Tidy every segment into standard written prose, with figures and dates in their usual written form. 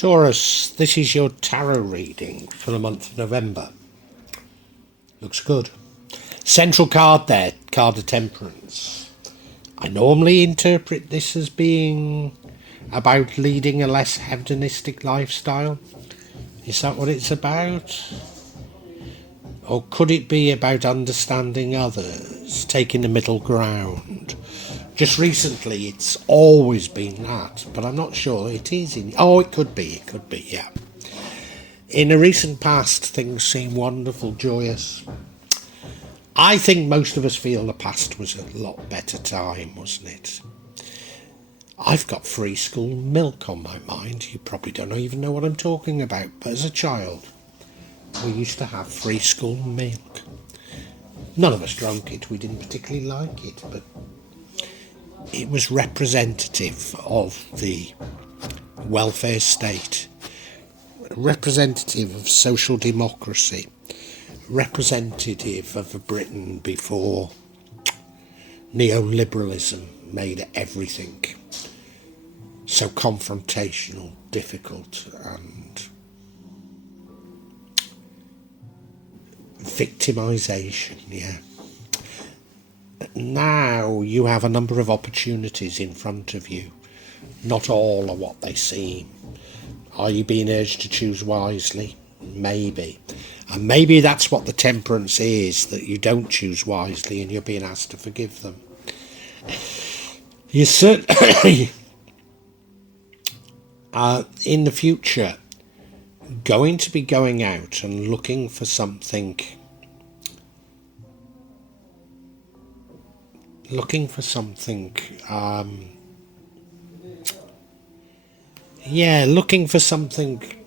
Taurus, this is your tarot reading for the month of November. Looks good. Central card there, card of Temperance. I normally interpret this as being about leading a less hedonistic lifestyle. Is that what it's about? Or could it be about understanding others, taking the middle ground? Just recently it's always been that, but I'm not sure it is. It could be, yeah. In the recent past, things seem wonderful, joyous. I think most of us feel the past was a lot better time, wasn't it? I've got free school milk on my mind. You probably don't even know what I'm talking about, but as a child, we used to have free school milk. None of us drank it, we didn't particularly like it, but it was representative of the welfare state, representative of social democracy, representative of a Britain before neoliberalism made everything so confrontational, difficult and victimisation, yeah. Now you have a number of opportunities in front of you. Not all are what they seem. Are you being urged to choose wisely? Maybe. And maybe that's what the Temperance is, that you don't choose wisely and you're being asked to forgive them. You're certainly in the future going to be going out and looking for something looking for something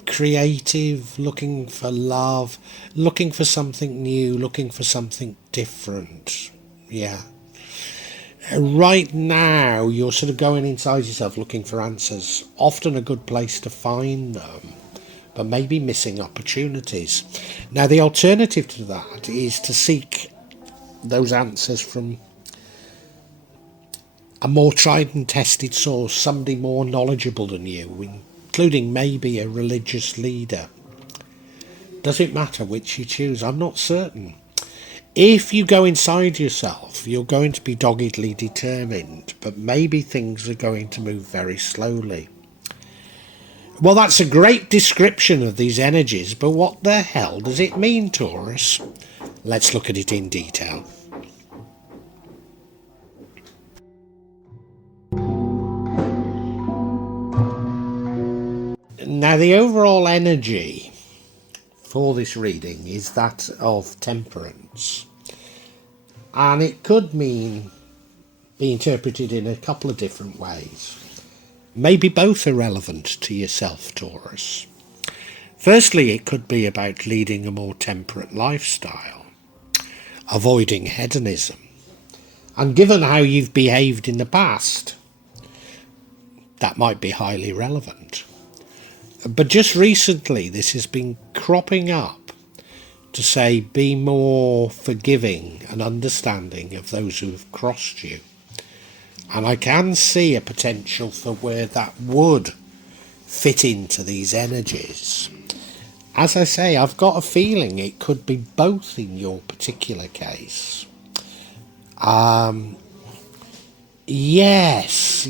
creative, looking for love, looking for something new, looking for something different. Yeah. Right now you're sort of going inside yourself looking for answers, often a good place to find them, but maybe missing opportunities. Now the alternative to that is to seek those answers from a more tried and tested source, somebody more knowledgeable than you, including maybe a religious leader. Does it matter which you choose? I'm not certain. If you go inside yourself, you're going to be doggedly determined, but maybe things are going to move very slowly. Well, that's a great description of these energies, but what the hell does it mean, Taurus? Let's look at it in detail. Now, the overall energy for this reading is that of Temperance, and it could be interpreted in a couple of different ways. Maybe both are relevant to yourself, Taurus. Firstly, it could be about leading a more temperate lifestyle, avoiding hedonism, and given how you've behaved in the past, that might be highly relevant. But just recently this has been cropping up to say be more forgiving and understanding of those who have crossed you. And I can see a potential for where that would fit into these energies. As I say, I've got a feeling it could be both in your particular case. Yes,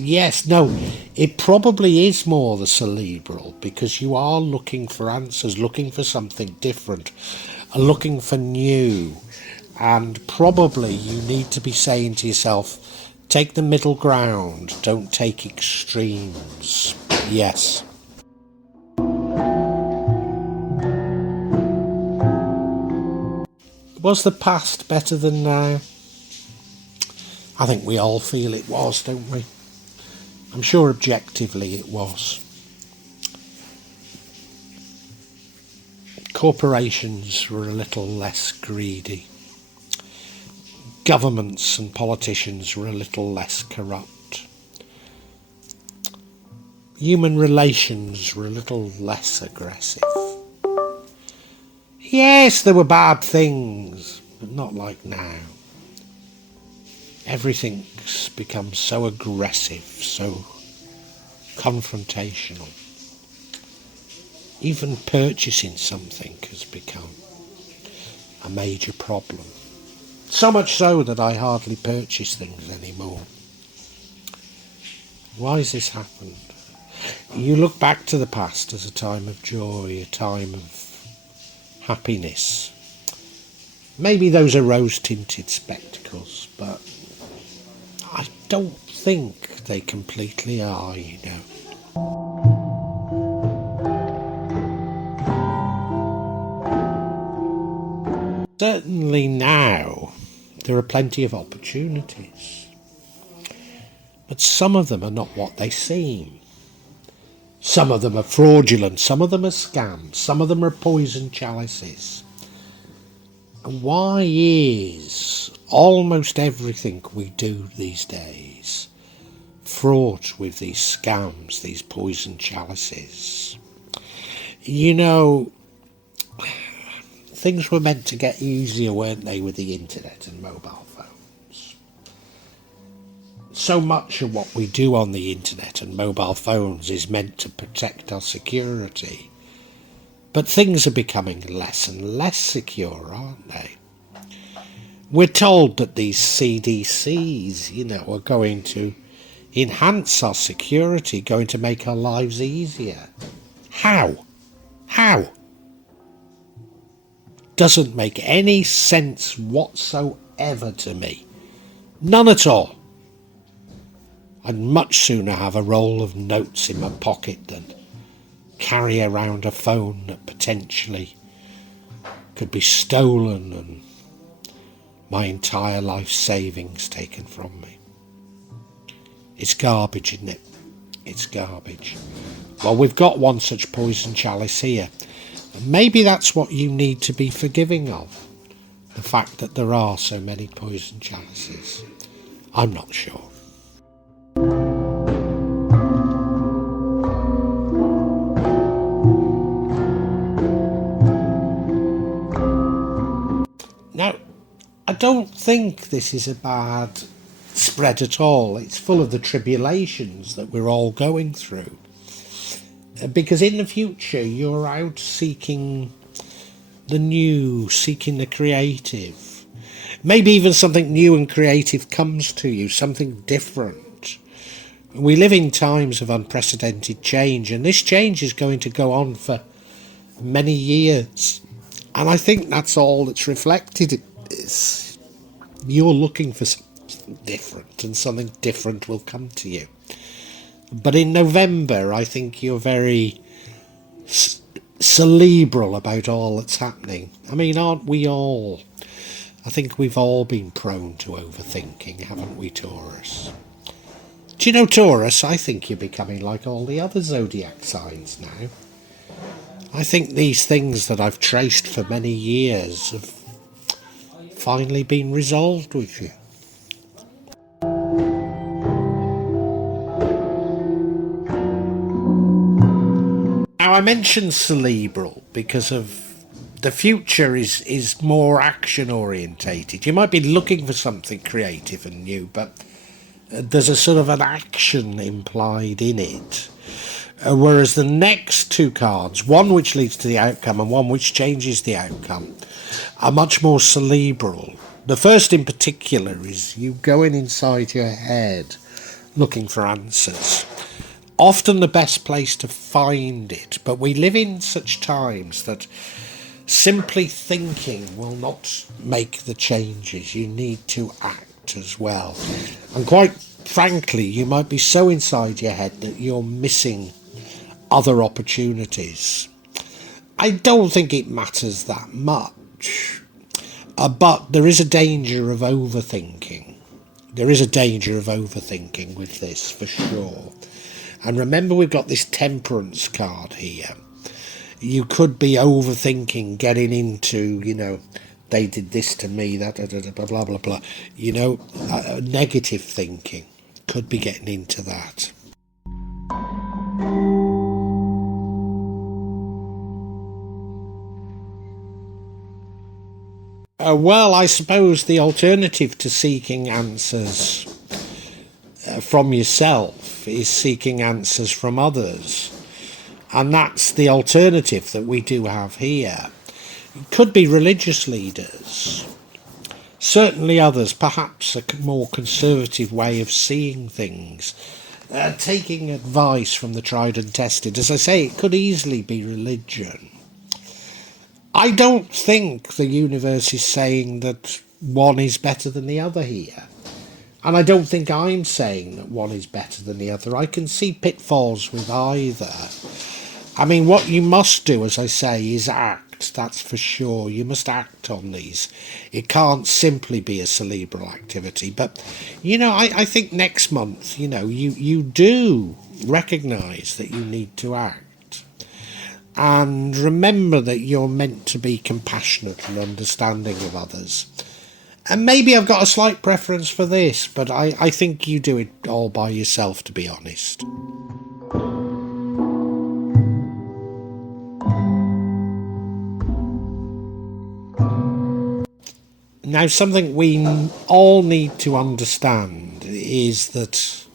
no, it probably is more the cerebral, because you are looking for answers, looking for something different, looking for new, and probably you need to be saying to yourself, take the middle ground, don't take extremes. Yes. Was the past better than now? I think we all feel it was, don't we? I'm sure objectively it was. Corporations were a little less greedy. Governments and politicians were a little less corrupt. Human relations were a little less aggressive. Yes, there were bad things, but not like now. Everything's become so aggressive, so confrontational. Even purchasing something has become a major problem. So much so that I hardly purchase things anymore. Why has this happened? You look back to the past as a time of joy, a time of happiness. Maybe those are rose-tinted spectacles, but I don't think they completely are, you know. Certainly now, there are plenty of opportunities, but some of them are not what they seem. Some of them are fraudulent, some of them are scams, some of them are poison chalices. And why is almost everything we do these days fraught with these scams, these poison chalices? You know, things were meant to get easier, weren't they, with the internet and mobile phones? So much of what we do on the internet and mobile phones is meant to protect our security. But things are becoming less and less secure, aren't they? We're told that these CDCs, you know, are going to enhance our security, going to make our lives easier. How? How? Doesn't make any sense whatsoever to me. None at all. I'd much sooner have a roll of notes in my pocket than carry around a phone that potentially could be stolen and my entire life savings taken from me. It's garbage, isn't it? It's garbage. Well, we've got one such poison chalice here. And maybe that's what you need to be forgiving of. The fact that there are so many poison chalices. I'm not sure. Now, I don't think this is a bad spread at all. It's full of the tribulations that we're all going through. Because in the future, you're out seeking the new, seeking the creative. Maybe even something new and creative comes to you, something different. We live in times of unprecedented change, and this change is going to go on for many years. And I think that's all that's reflected is you're looking for something different, and something different will come to you. But in November, I think you're very cerebral about all that's happening. I mean, aren't we all? I think we've all been prone to overthinking, haven't we, Taurus? Do you know, Taurus, I think you're becoming like all the other zodiac signs now. I think these things that I've traced for many years have finally been resolved with you. Now, I mentioned cerebral because of the future is more action orientated. You might be looking for something creative and new, but there's a sort of an action implied in it. Whereas the next two cards, one which leads to the outcome and one which changes the outcome, are much more cerebral. The first in particular is you going inside your head looking for answers. Often the best place to find it, but we live in such times that simply thinking will not make the changes. You need to act as well. And quite frankly, you might be so inside your head that you're missing other opportunities. I don't think it matters that much, but there is a danger of overthinking. There is a danger of overthinking with this, for sure. And remember, we've got this temperance card here. You could be overthinking, getting into, you know, they did this to me, that, blah, blah, blah, blah. You know, negative thinking. Could be getting into that. Well, I suppose the alternative to seeking answers from yourself is seeking answers from others. And that's the alternative that we do have here. It could be religious leaders. Certainly others, perhaps a more conservative way of seeing things. Taking advice from the tried and tested. As I say, it could easily be religion. I don't think the universe is saying that one is better than the other here. And I don't think I'm saying that one is better than the other. I can see pitfalls with either. I mean, what you must do, as I say, is act. That's for sure. You must act on these. It can't simply be a cerebral activity. But, I think next month, you do recognise that you need to act. And remember that you're meant to be compassionate and understanding of others. And maybe I've got a slight preference for this, but I think you do it all by yourself, to be honest. Now, something we all need to understand is that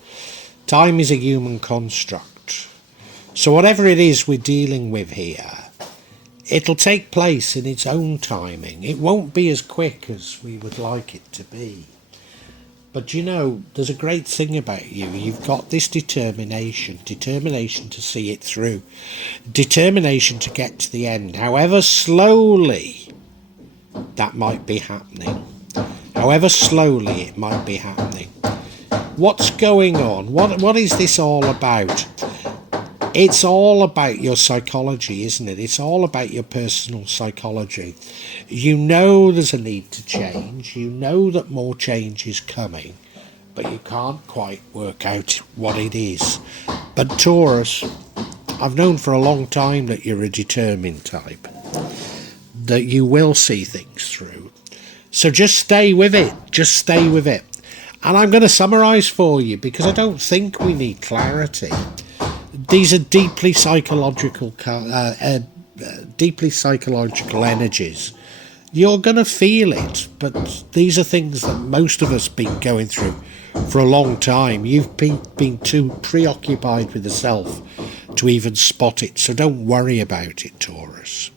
time is a human construct. So whatever it is we're dealing with here, it'll take place in its own timing. It won't be as quick as we would like it to be. But there's a great thing about you. You've got this determination to see it through, determination to get to the end, however slowly that might be happening. However slowly it might be happening. What's going on? What is this all about? It's all about your psychology, isn't it? It's all about your personal psychology. There's a need to change. That more change is coming, but you can't quite work out what it is. But Taurus, I've known for a long time that you're a determined type, that you will see things through. So just stay with it. Just stay with it. And I'm going to summarise for you, because I don't think we need clarity. These are deeply psychological energies. You're going to feel it, but these are things that most of us have been going through for a long time. You've been too preoccupied with the self to even spot it, so don't worry about it, Taurus.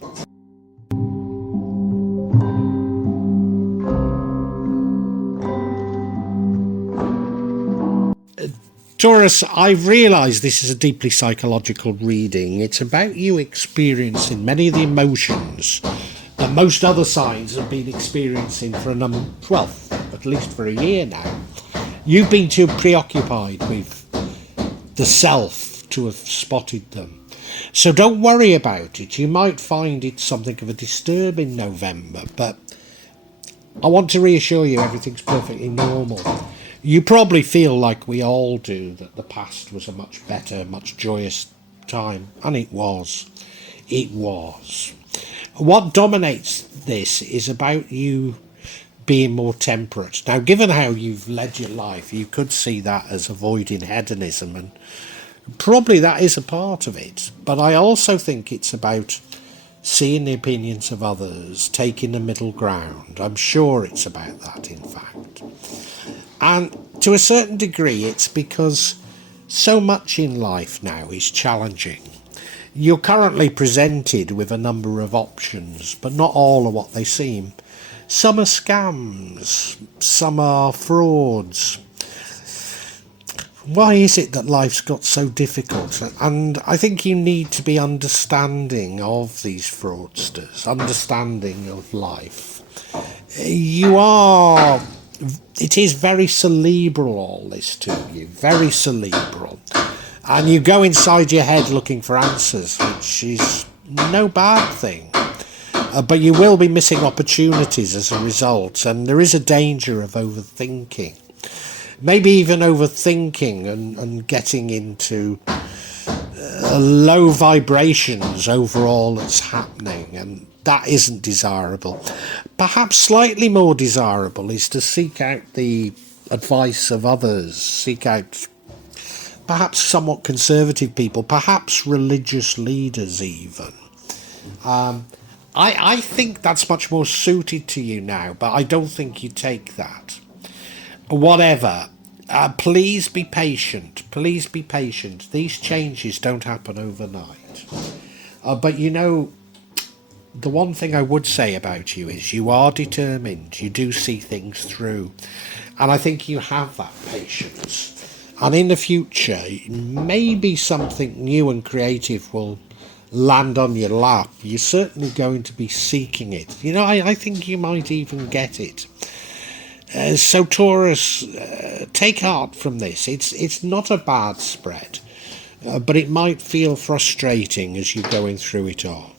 Taurus, I've realised this is a deeply psychological reading. It's about you experiencing many of the emotions that most other signs have been experiencing for at least for a year now. You've been too preoccupied with the self to have spotted them. So don't worry about it. You might find it something of a disturbing November, but I want to reassure you everything's perfectly normal. You probably feel like we all do, that the past was a much better, much joyous time. And it was. It was. What dominates this is about you being more temperate. Now, given how you've led your life, you could see that as avoiding hedonism, and probably that is a part of it. But I also think it's about seeing the opinions of others, taking the middle ground. I'm sure it's about that, in fact. And to a certain degree, it's because so much in life now is challenging. You're currently presented with a number of options, but not all are what they seem. Some are scams, some are frauds. Why is it that life's got so difficult? And I think you need to be understanding of these fraudsters, understanding of life. It is very cerebral, all this to you, very cerebral. And you go inside your head looking for answers, which is no bad thing. But you will be missing opportunities as a result, and there is a danger of overthinking. Maybe even overthinking and getting into low vibrations over all that's happening, and that isn't desirable. Perhaps slightly more desirable is to seek out the advice of others, seek out perhaps somewhat conservative people, perhaps religious leaders even. I think that's much more suited to you now, but I don't think you take that. Whatever. Please be patient. Please be patient. These changes don't happen overnight. But you know, the one thing I would say about you is you are determined. You do see things through. And I think you have that patience. And in the future, maybe something new and creative will land on your lap. You're certainly going to be seeking it. You know, I think you might even get it. So Taurus, take heart from this. It's not a bad spread, but it might feel frustrating as you're going through it all.